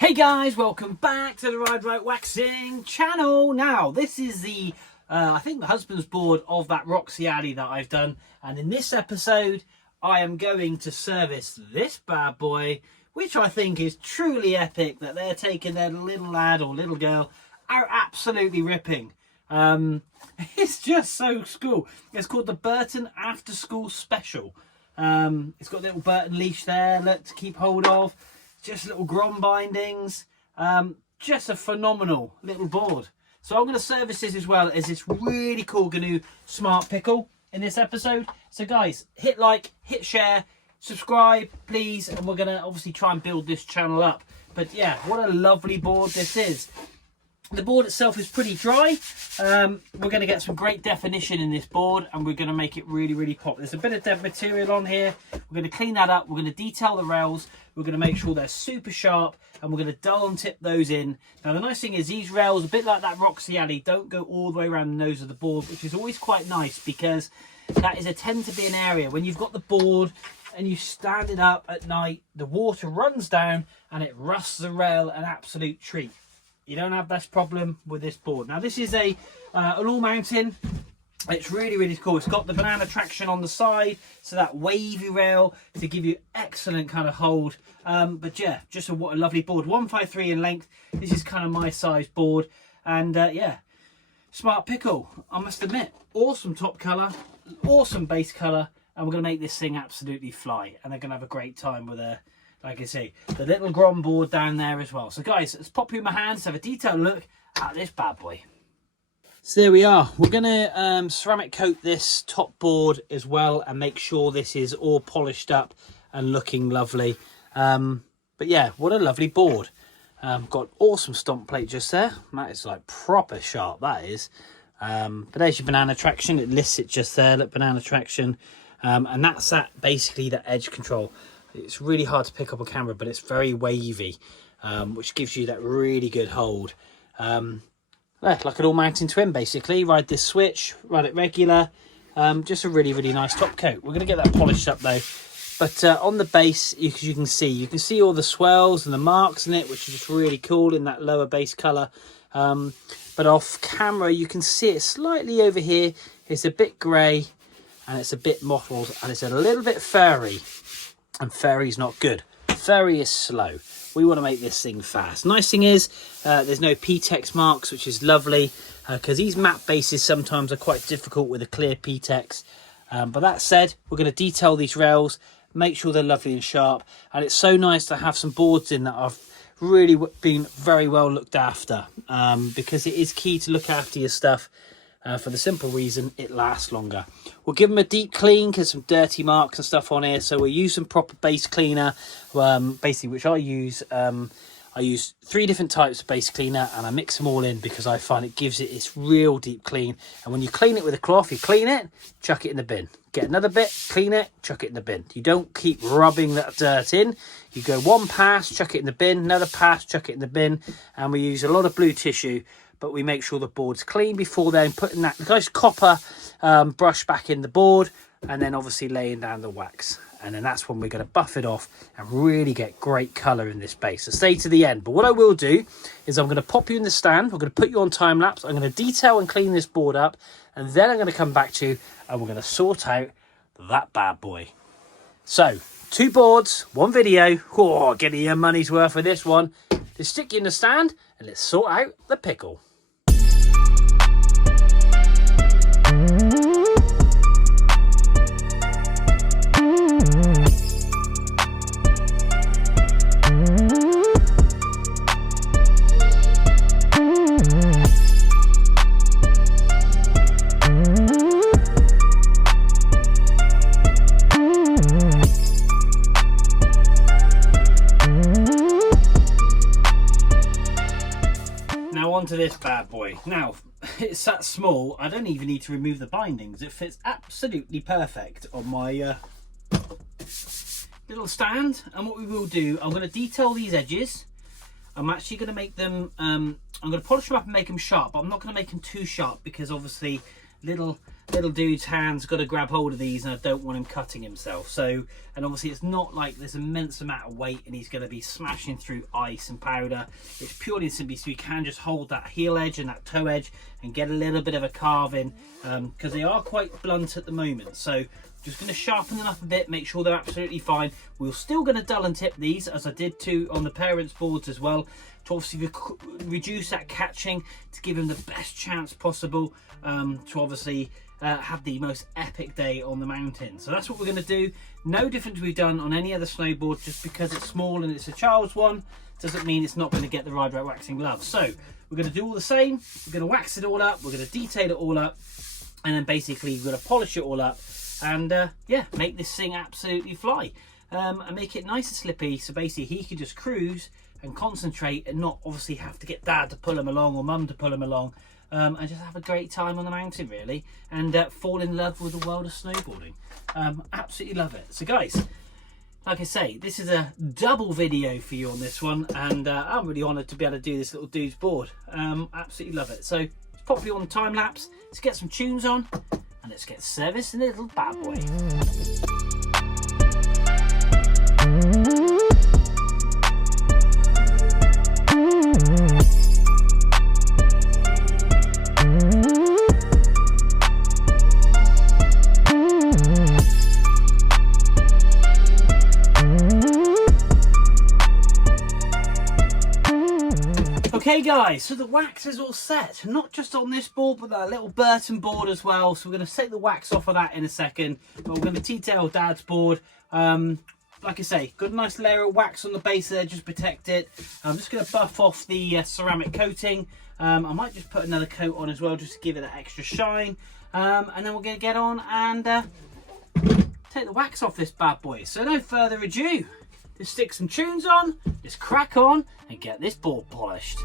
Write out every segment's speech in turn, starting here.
Hey guys, welcome back to the Ride Right Waxing channel. Now, this is the, I think the husband's board of that Roxy Alley that I've done. And in this episode, I am going to service this bad boy, which I think is truly epic, that they're taking their little lad or little girl are absolutely ripping. It's just so cool. It's called the BURTON After School Special. It's got a little BURTON leash there, look, to keep hold of. Just little grom bindings. Just a phenomenal little board. So I'm going to service this as well as this really cool GNU Smart Pickle in this episode. So guys, hit like, hit share, subscribe please, and we're going to obviously try and build this channel up. But yeah, what a lovely board this is. The board itself is pretty dry. We're going to get some great definition in this board and we're going to make it really pop. There's a bit of dead material on here. We're going to clean that up. We're going to detail the rails. We're going to make sure they're super sharp and we're going to dull and tip those in. Now the nice thing is these rails, a bit like that Roxy Alley, don't go all the way around the nose of the board, which is always quite nice because that is a tend to be an area when you've got the board and you stand it up at night, the water runs down and it rusts the rail an absolute treat. You don't have this problem with this board. Now this is an all mountain. It's really cool. It's got the banana traction on the side, so that wavy rail to give you excellent kind of hold. But yeah, just what a lovely board. 153 in length. This is kind of my size board. And yeah, Smart Pickle, I must admit, awesome top colour, awesome base colour, and we're going to make this thing absolutely fly. And they're going to have a great time with like I say, the little grom board down there as well. So guys, let's pop you in my hands, have a detailed look at this bad boy. So there we are. We're going to ceramic coat this top board as well and make sure this is all polished up and looking lovely. But yeah, what a lovely board. Got awesome stomp plate just there. That is like proper sharp, that is. But there's your banana traction. It lists it just there, look, banana traction. And that's that basically the edge control. It's really hard to pick up on camera, but it's very wavy, which gives you that really good hold. Like an all mountain twin, basically. Ride this switch, ride it regular. Just a really nice top coat. We're going to get that polished up though. But on the base, you can see all the swells and the marks in it, which is just really cool in that lower base colour. But off camera, you can see it slightly over here. It's a bit grey and it's a bit mottled and it's a little bit furry. And furry's not good. Furry is slow. We want to make this thing fast. Nice thing is there's no P-Tex marks, which is lovely because these matte bases sometimes are quite difficult with a clear P-Tex. But that said, we're going to detail these rails, make sure they're lovely and sharp. And it's so nice to have some boards in that have really been very well looked after because it is key to look after your stuff. For the simple reason it lasts longer. We'll give them a deep clean because some dirty marks and stuff on here, so we'll use some proper base cleaner, basically, which I use 3 different types of base cleaner and I mix them all in because I find it gives it its real deep clean. And when you clean it with a cloth, you clean it, chuck it in the bin, get another bit, clean it, chuck it in the bin. You don't keep rubbing that dirt in. You go one pass, chuck it in the bin, another pass, chuck it in the bin. And we use a lot of blue tissue, but we make sure the board's clean before then, putting that nice copper brush back in the board and then obviously laying down the wax. And then that's when we're going to buff it off and really get great colour in this base. So stay to the end. But what I will do is I'm going to pop you in the stand. We're going to put you on time lapse. I'm going to detail and clean this board up. And then I'm going to come back to you and we're going to sort out that bad boy. So 2 boards, 1 video. Oh, getting your money's worth for this one. Just stick you in the stand and let's sort out the pickle. Onto this bad boy. Now it's that small I don't even need to remove the bindings. It fits absolutely perfect on my little stand. And what we will do, I'm going to detail these edges. I'm actually going to make them I'm going to polish them up and make them sharp, but I'm not going to make them too sharp because obviously little little dude's hand's got to grab hold of these, and I don't want him cutting himself. So, and obviously it's not like there's an immense amount of weight and he's going to be smashing through ice and powder. It's purely and simply so you can just hold that heel edge and that toe edge and get a little bit of a carve in, because they are quite blunt at the moment. So just going to sharpen them up a bit, make sure they're absolutely fine. We're still going to dull and tip these, as I did on the parents boards as well, to obviously reduce that catching, to give him the best chance possible, to obviously have the most epic day on the mountain. So that's what we're going to do. No different to we've done on any other snowboard. Just because it's small and it's a child's one doesn't mean it's not going to get the Ride Right waxing love. So we're going to do all the same. We're going to wax it all up, we're going to detail it all up, and then basically we're going to polish it all up and yeah, make this thing absolutely fly, and make it nice and slippy, so basically he can just cruise and concentrate and not obviously have to get dad to pull him along or mum to pull him along, and just have a great time on the mountain really, and fall in love with the world of snowboarding. Absolutely love it. So guys, like I say, this is a double video for you on this one, and I'm really honoured to be able to do this little dude's board. Absolutely love it. So let's pop you on time lapse, let's get some tunes on, and let's get service in a little bad boy. Okay guys, so the wax is all set, not just on this board but that little Burton board as well. So we're going to take the wax off of that in a second, but we're going to detail dad's board. Like I say, got a nice layer of wax on the base there, just protect it. I'm just going to buff off the ceramic coating. I might just put another coat on as well, just to give it that extra shine, and then we're going to get on and take the wax off this bad boy. So no further ado, just stick some tunes on, just crack on and get this board polished.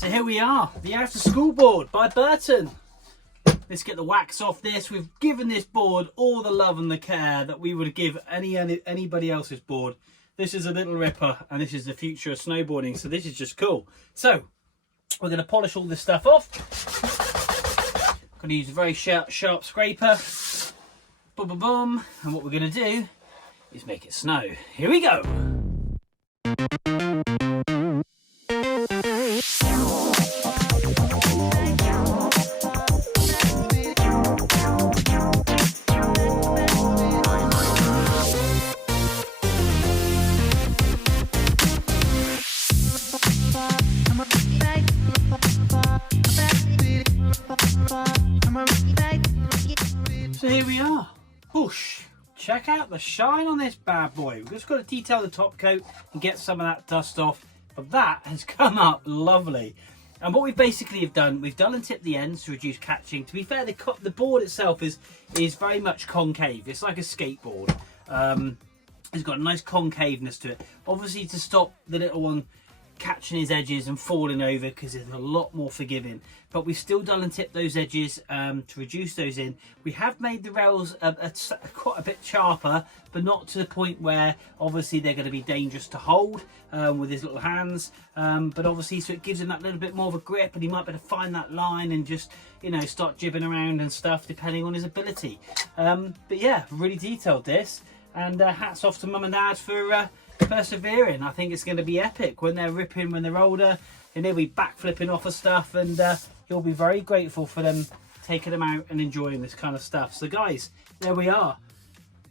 Here we are, the After School board by Burton. Let's get the wax off this. We've given this board all the love and the care that we would give anybody else's board. This is a little ripper, and this is the future of snowboarding, so this is just cool. So we're going to polish all this stuff off. Going to use a very sharp scraper. Boom, boom, boom. And what we're going to do is make it snow. Here we go. So here we are. Whoosh. Check out the shine on this bad boy. We've just got to detail the top coat and get some of that dust off, but that has come up lovely. And what we basically have done, we've done and tipped the ends to reduce catching. To be fair, the board itself is very much concave. It's like a skateboard. It's got a nice concaveness to it, obviously to stop the little one catching his edges and falling over, because it's a lot more forgiving. But we've still done and tipped those edges to reduce those in. We have made the rails quite a bit sharper, but not to the point where obviously they're going to be dangerous to hold with his little hands, but obviously so it gives him that little bit more of a grip, and he might be able to find that line and just, you know, start jibbing around and stuff depending on his ability. But yeah, really detailed this, and hats off to mum and dad for persevering. I think it's going to be epic when they're ripping, when they're older, and they'll be backflipping off of stuff, and you'll be very grateful for them taking them out and enjoying this kind of stuff. So guys, there we are,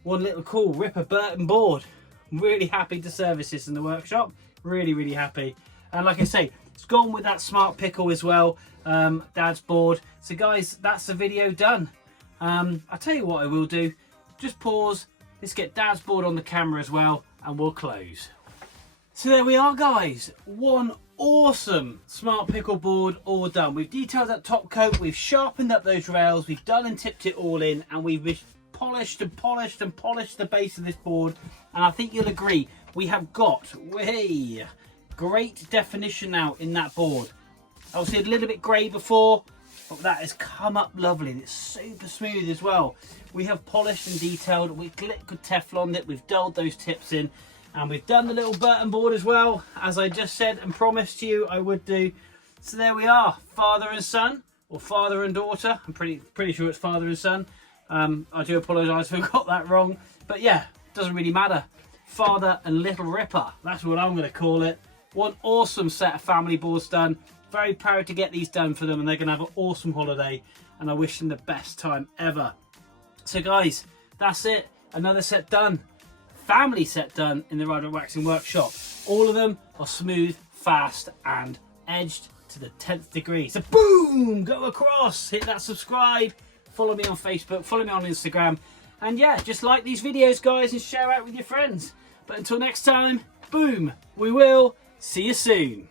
one little cool Ripper Burton board. I'm really happy to service this in the workshop, really happy. And like I say, it's gone with that Smart Pickle as well, dad's board. So guys, that's the video done. I'll tell you what I will do, just pause, let's get dad's board on the camera as well, and we'll close. So there we are guys, one awesome Smart Pickle board all done. We've detailed that top coat, we've sharpened up those rails, we've done and tipped it all in, and we've polished and polished and polished the base of this board, and I think you'll agree we have got way great definition now in that board. Obviously a little bit grey before, but that has come up lovely and it's super smooth as well. We have polished and detailed, we've liquid Tefloned it, we've dulled those tips in, and we've done the little Burton board as well, as I just said and promised you I would do. So there we are, father and son, or father and daughter. I'm pretty sure it's father and son. I do apologise if I got that wrong, but yeah, doesn't really matter. Father and Little Ripper, that's what I'm going to call it. One awesome set of family boards done. Very proud to get these done for them, and they're going to have an awesome holiday, and I wish them the best time ever. So guys, that's it. Another set done. Family set done in the Rider Waxing Workshop. All of them are smooth, fast, and edged to the 10th degree. So boom, go across, hit that subscribe, follow me on Facebook, follow me on Instagram, and yeah, just like these videos guys and share out with your friends. But until next time, boom, we will see you soon.